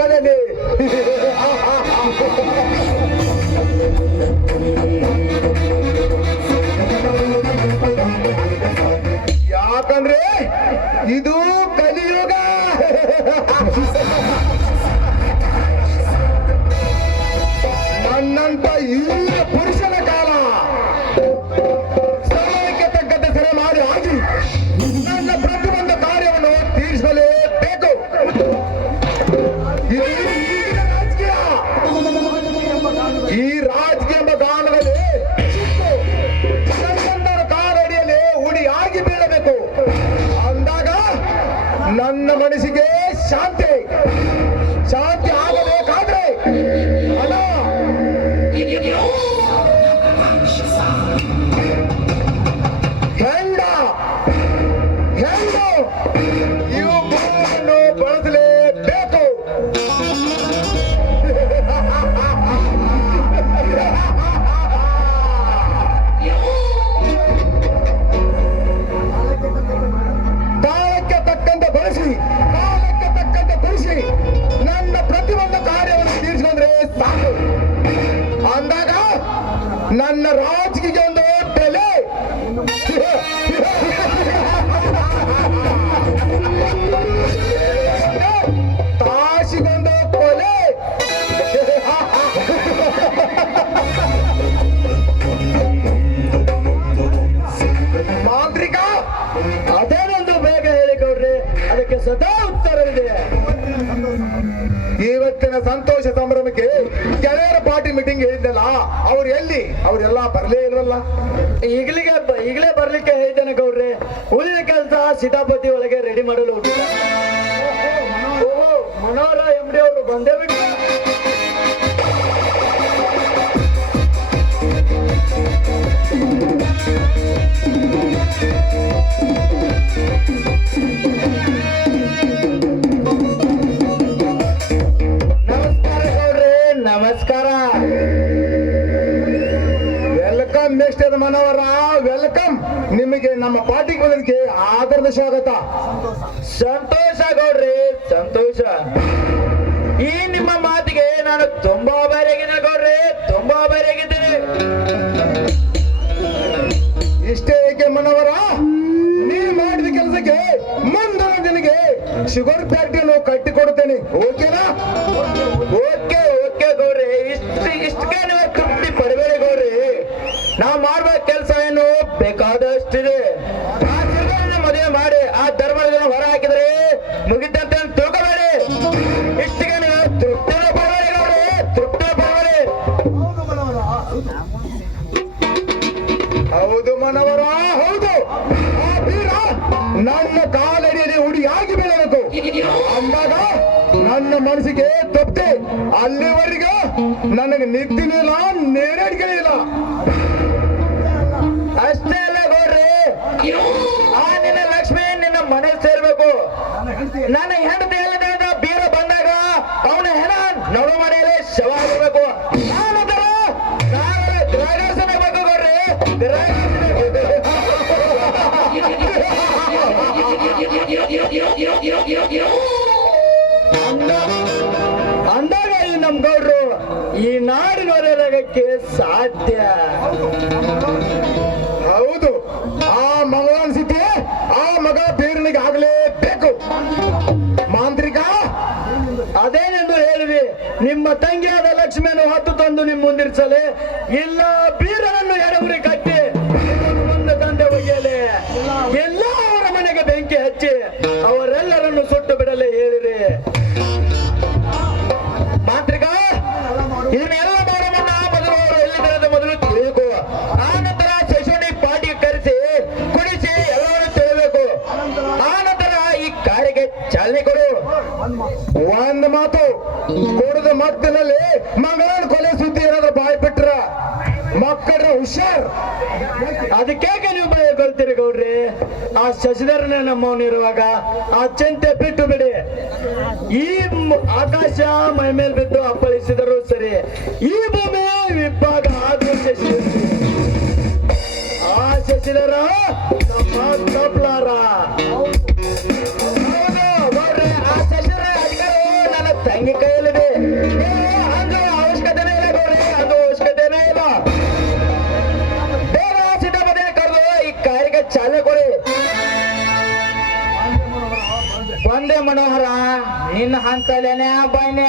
ಜಗದಲ್ಲಿ. ಯಾಕಂದ್ರೆ ಇದು ಮೀಟಿಂಗ್ ಹೇಳಿದ್ದಲ್ಲ ಅವ್ರು ಎಲ್ಲಿ? ಅವರೆಲ್ಲ ಬರಲೇ ಇರಲ್ಲ ಈಗಲಿಗೆ ಈಗಲೇ ಬರ್ಲಿಕ್ಕೆ ಹೇಳಿದ್ದೇನೆ ಗೌಡ್ರೆ. ಉಳಿದ ಕೆಲಸ ಸೀತಾಪತಿ ಒಳಗೆ ರೆಡಿ ಮಾಡಲು ಮನೋಹರ ಮನೋಹರ ಎಂಬಡಿ ಅವರು ಬಂದೇ ಬಿಟ್ಟು ಮನೋಹರ ವೆಲ್ಕಮ್ ನಿಮಗೆ ನಮ್ಮ ಪಾರ್ಟಿಗೆ ಬಂದಕ್ಕೆ ಆದರದ ಸ್ವಾಗತ. ಸಂತೋಷ ಗೌಡ್ರಿ, ಸಂತೋಷ. ಈ ನಿಮ್ಮ ಮಾತಿಗೆ ನಾನು ತುಂಬಾ ಬೇರೆಯಾಗಿದ್ದೇನೆ ಗೌಡ್ರಿ, ತುಂಬಾ ಬೇರೆಯಾಗಿದ್ದೇನೆ ಇಷ್ಟೇ ಏಕೆ ಮನೋಹರ? ನೀನು ಮಾಡಿದ ಕೆಲಸಕ್ಕೆ ಮುಂದಿನ ದಿನಗೆ ಶುಗರ್ ನನ್ನ ಕಾಲಡಿಯಲ್ಲಿ ಉಡಿಯಾಗಿ ಬೆಳಬೇಕು ಅಂದಾಗ ನನ್ನ ಮನಸ್ಸಿಗೆ ತಪ್ಪೆ ಅಲ್ಲಿವರೆಗೂ ನನಗೆ ನಿದ್ದಿನಿಲ್ಲ ನೇರಡಿಗಳಿಲ್ಲ ಅಷ್ಟೇ ಅಲ್ಲ ಗೌಡ್ರಿ, ಆ ನಿನ್ನ ಲಕ್ಷ್ಮಿ ನಿನ್ನ ಮನೆ ಸೇರ್ಬೇಕು. ನನ್ನ ಹೆಂಡತಿ ಎಲ್ಲ ಬೀರ ಬಂದಾಗ ಅವನ ಹೆಣ ನಡು ಮನೆಯಲ್ಲಿ ಶವ ಸಾಧ್ಯ. ಹೌದು. ಆ ಮಗನ ಸ್ಥಿತಿ ಆ ಮಗ ಬೀರನಿಗೆ ಆಗಲೇಬೇಕು. ಮಾಂತ್ರಿಕ, ಅದೇನೆಂದು ಹೇಳಿರಿ, ನಿಮ್ಮ ತಂಗಿಯಾದ ಲಕ್ಷ್ಮಿಯನ್ನು ಹತ್ತು ತಂದು ನಿಮ್ಮ ಮುಂದಿರ್ಸಲಿ. ಇಲ್ಲ ಕೊಡದ ಮಕ್ಕಳಲ್ಲಿ ಮಗನ ಕೊಲೆ ಸುದ್ದಿ ಇರೋದು ಬಾಯ್ ಬಿಟ್ರ? ಮಕ್ಕಳ ಹುಷಾರ್. ಅದಕ್ಕೆ ನೀವು ಭಯ ಕೊಳ್ತೀರಿ ಗೌಡ್ರಿ? ಆ ಶಶಿಧರನೇ ನಮ್ಮವನಿರುವಾಗ ಆ ಚಿಂತೆ ಬಿಟ್ಟು ಬಿಡಿ. ಈ ಆಕಾಶ ಮೈ ಮೇಲೆ ಬಿದ್ದು ಅಪ್ಪಳಿಸಿದರು ಸರಿ. ಈ ಭೂಮಿ ವಿಭಾಗ ಆದ್ರೂ ಆ ಶಶಿಧರ ತಪ್ಲಾರ ತಂಗಿ ಗೌಡ್ರೆ ಆ ಮನೋಹರ. ನಿನ್ನ ಹಂತಲೇನೆ ಬಾಯ್ನೆ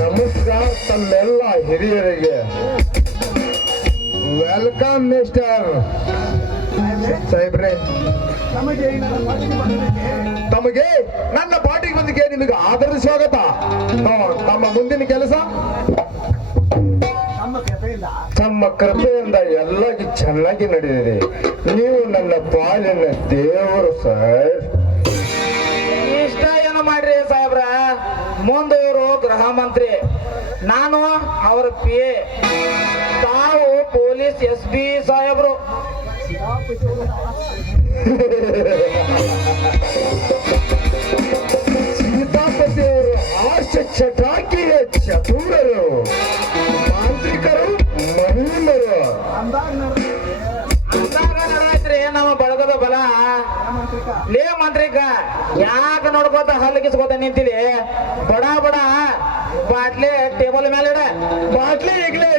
ನಮಸ್ಕಾರ ತಮ್ಮೆಲ್ಲ ಹಿರಿಯರಿಗೆ. ವೆಲ್ಕಮ್ ಮಿಸ್ಟರ್ ಸಾಹೇಬ್ರೆ, ತಮಗೆ ನನ್ನ ಪಾರ್ಟಿಗೆ ಬಂದಿಗೆ ನಿಮಗೆ ಆದರದ ಸ್ವಾಗತ. ತಮ್ಮ ಮುಂದಿನ ಕೆಲಸ? ತಮ್ಮ ಕೃಪೆಯಿಂದ ಎಲ್ಲ ಚೆನ್ನಾಗಿ ನಡೆದಿದೆ. ನೀವು ನನ್ನ ಪಾಲಿನ ದೇವರು ಸರ್. ಇಷ್ಟ ಏನು ಮಾಡ್ರಿ ಸಾಹೇಬ್ರ? ಮುಂದವರು ಗೃಹ ಮಂತ್ರಿ. ನಾನು ಅವರ ಪಿ ಎ ತಾವು ಪೊಲೀಸ್ ಎಸ್ ಪಿ ಸಾಹೇಬ್ರು. ಸೀತಾಪತಿ ಅವರು ಆರ್ಷ ಚಟಾಕಿಯ ಚತುರರು. ಹಲಗಿಸ್ಕೋತ ಹಲ್ಲಿಗಿಸ್ಕೋತ ನಿಂತಿಲಿ ಬಡ ಬಡ. ಬಾಟ್ಲಿ ಟೇಬಲ್ ಮೇಲೆ ಇಡ. ಬಾಟ್ಲಿ ಈಗಲೇ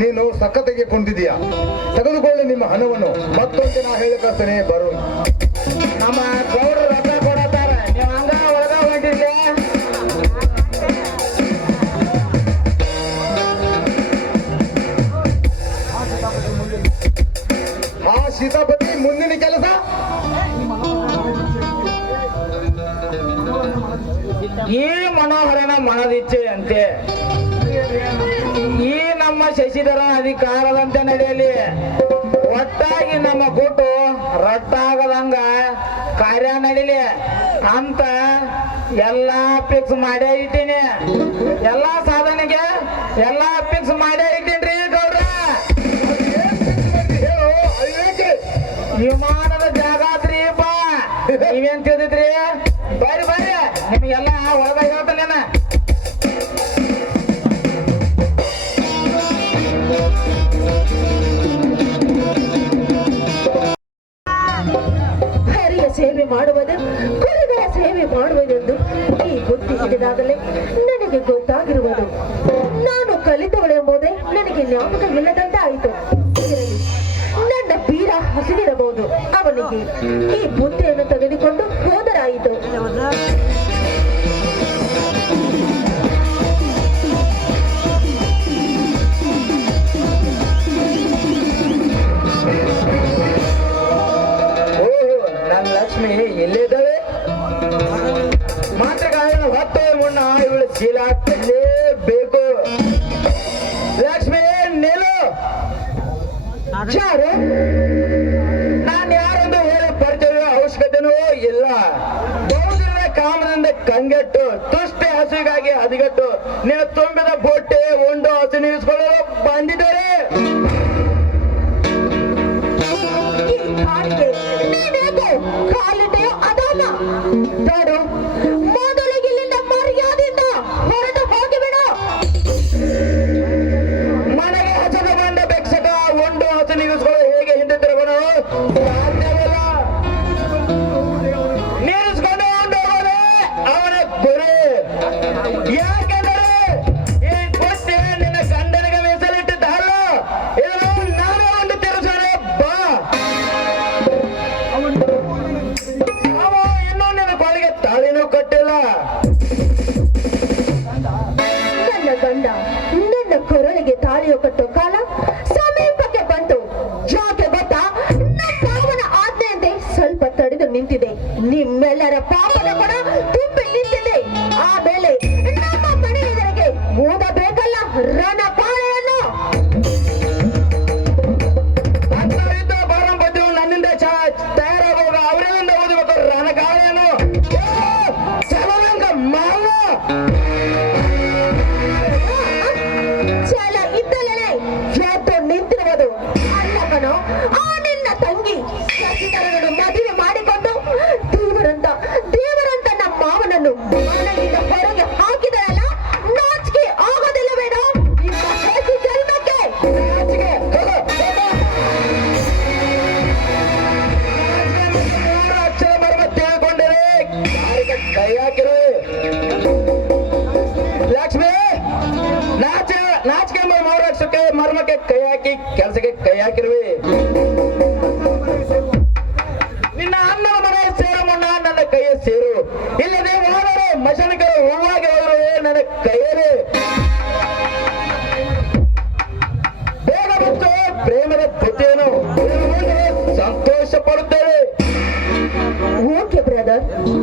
ನೀನು ಸಖತ್ತಿಗೆ ಕುಂತಿದೀಯ ತೆಗೆದುಕೊಳ್ಳಿ ನಿಮ್ಮ ಹಣವನ್ನು. ಮತ್ತೊಂದು ನಾ ಹೇಳಿಕೊಳ್ತೇನೆ ಬರು. ನಮ್ಮ ಗೌಡ್ರು ಒಳಗ ಆ ಸೀತಾಪತಿ ಮುಂದಿನ ಕೆಲಸ? ಈ ಮನೋಹರನ ಮನದಿಚ್ಛೆ ಅಂತೆ ಈ ನಮ್ಮ ಶಶಿಧರ ಅಧಿಕಾರದಂತೆ ನಡೆಯಲಿ. ಒಟ್ಟಾಗಿ ನಮ್ಮ ಕೂಟು ರಟ್ಟಾಗದಂಗ ಕಾರ್ಯ ನಡೀಲಿ ಅಂತ ಎಲ್ಲ ಫಿಕ್ಸ್ ಮಾಡೇ ಇಟ್ಟೀನಿ. ಎಲ್ಲಾ ಸಾಧನೆಗೆ ಎಲ್ಲಾ ಫಿಕ್ಸ್ ಮಾಡೇ ಇಟ್ಟೀನ್ರಿ ಗೌಡ್ರ. ಹೇಳು ಮಾಡುವುದು, ಗುರುಗಳ ಸೇವೆ ಮಾಡುವುದೆಂದು ಈ ಬುದ್ಧಿ ಹಿಡಿದಾಗಲೇ ನನಗೆ ಗೊತ್ತಾಗಿರುವುದು. ನಾನು ಕಲಿತವಳೆಂಬುದೇ ನನಗೆ ಜ್ಞಾಪಕವಿಲ್ಲದಂತೆ ಆಯಿತು ಇರಲಿ ನನ್ನ ಬೀರ ಹಸಿದಿರಬಹುದು. ಅವನಿಗೆ ಈ ಬುದ್ಧಿಯನ್ನು ತೆಗೆದುಕೊಂಡು ಹೋದರಾಯಿತು. সকল Yeah.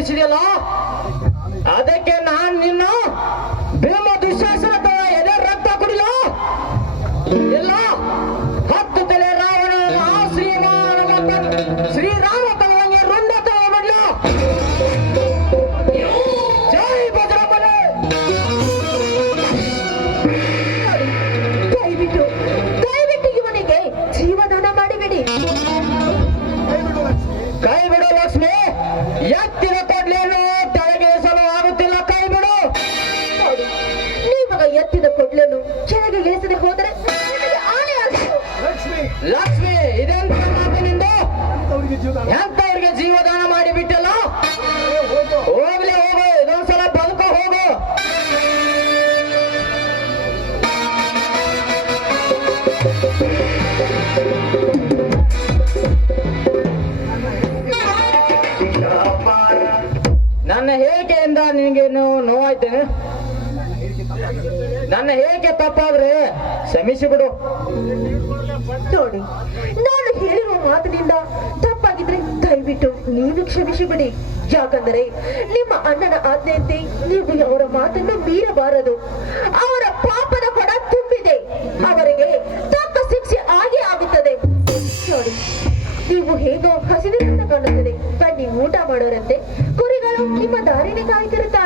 ನಡೆಸಿದೆಯಲ್ಲ ಅದಕ್ಕೆ ನಾನ್ ನಿನ್ನ ಭೀಮ ದುಶಾಸನ ಎದೆ ರಕ್ತ ಕುಡಿಲ? ಇಲ್ಲ ಹತ್ತು ತಲೆ ರಾವಣ ಶ್ರೀರಾಮ ಶ್ರೀರಾಮ ನನ್ನ ಹೇಳಿಕೆಯಿಂದ ನಿನಗೆ ನೀವು ನೋವಾಯ್ತೇನೆ? ನನ್ನ ಹೇಳಿಕೆ ತಪ್ಪಾದ್ರೆ ಕ್ಷಮಿಸಿ ಬಿಡು ನೋಡಿ, ನಾನು ಹೇಳಿರುವ ಮಾತಿನಿಂದ ತಪ್ಪಾಗಿದ್ರೆ ದಯವಿಟ್ಟು ನೀನು ಕ್ಷಮಿಸಿ ಬಿಡಿ ಯಾಕಂದರೆ ನಿಮ್ಮ ಅಣ್ಣನ ಆಜ್ಞೆಯಂತೆ ನೀವು ಅವರ ಮಾತನ್ನು ಮೀರಬಾರದು. ಆ ನೀವು ಹೇಗೋ ಹಸಿದಿನಿಂದ ಕಾಣುತ್ತದೆ. ಬನ್ನಿ ಊಟ ಮಾಡೋರಂತೆ. ಕುರಿಗಳು ನಿಮ್ಮ ದಾರಿನೇ ಕಾಯ್ತಿರುತ್ತವೆ